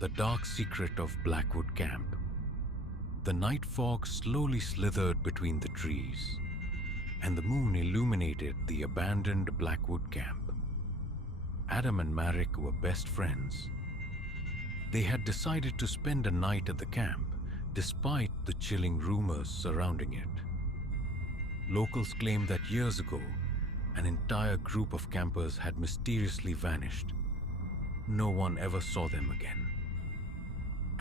The dark secret of Blackwood Camp. The night fog slowly slithered between the trees, and the moon illuminated the abandoned Blackwood Camp. Adam and Marek were best friends. They had decided to spend a night at the camp despite the chilling rumors surrounding it. Locals claimed that years ago, an entire group of campers had mysteriously vanished. No one ever saw them again.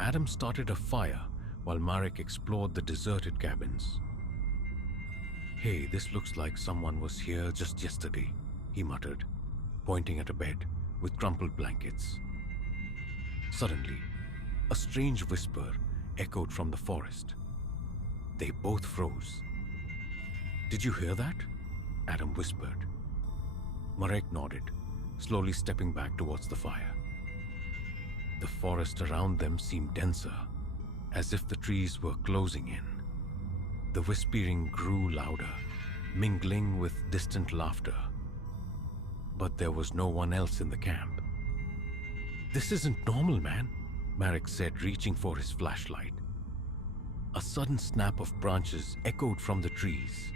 Adam started a fire while Marek explored the deserted cabins. "Hey, this looks like someone was here just yesterday," he muttered, pointing at a bed with crumpled blankets. Suddenly, a strange whisper echoed from the forest. They both froze. "Did you hear that?" Adam whispered. Marek nodded, slowly stepping back towards the fire. The forest around them seemed denser, as if the trees were closing in. The whispering grew louder, mingling with distant laughter. But there was no one else in the camp. "This isn't normal, man," Marek said, reaching for his flashlight. A sudden snap of branches echoed from the trees.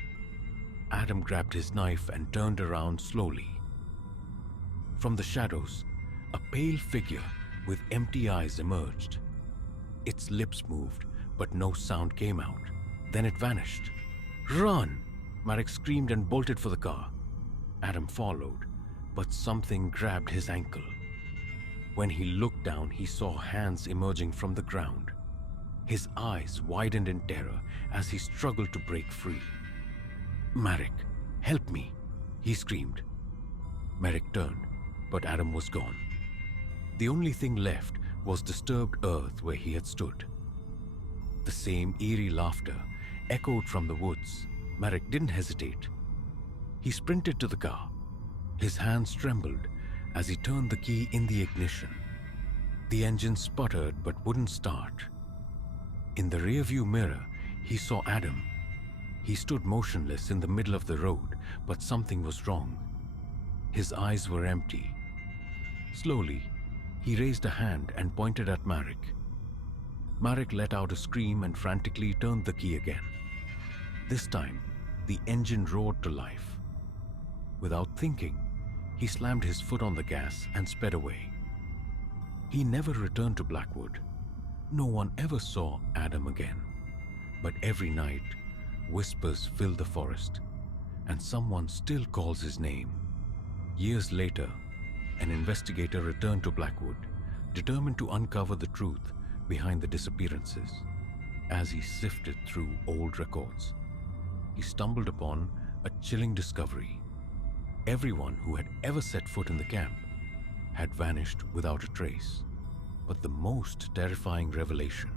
Adam grabbed his knife and turned around slowly. From the shadows, a pale figure with empty eyes emerged. Its lips moved, but no sound came out. Then it vanished. "Run!" Marek screamed and bolted for the car. Adam followed, but something grabbed his ankle. When he looked down, he saw hands emerging from the ground. His eyes widened in terror as he struggled to break free. "Marek, help me!" he screamed. Marek turned, but Adam was gone. The only thing left was disturbed earth where he had stood. The same eerie laughter echoed from the woods. Marek didn't hesitate. He sprinted to the car. His hands trembled as he turned the key in the ignition. The engine sputtered but wouldn't start. In the rearview mirror, he saw Adam. He stood motionless in the middle of the road, but something was wrong. His eyes were empty. Slowly, he raised a hand and pointed at Marek. Marek let out a scream and frantically turned the key again. This time, the engine roared to life. Without thinking, he slammed his foot on the gas and sped away. He never returned to Blackwood. No one ever saw Adam again. But every night, whispers fill the forest, and someone still calls his name. Years later, an investigator returned to Blackwood, determined to uncover the truth behind the disappearances. As he sifted through old records, he stumbled upon a chilling discovery. Everyone who had ever set foot in the camp had vanished without a trace. But the most terrifying revelation.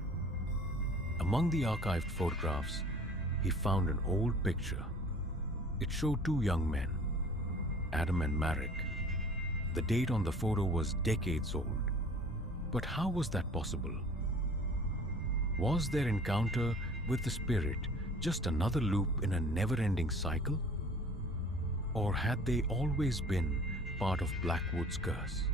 Among the archived photographs, he found an old picture. It showed two young men, Adam and Marek. The date on the photo was decades old. But how was that possible? Was their encounter with the spirit just another loop in a never-ending cycle? Or had they always been part of Blackwood's curse?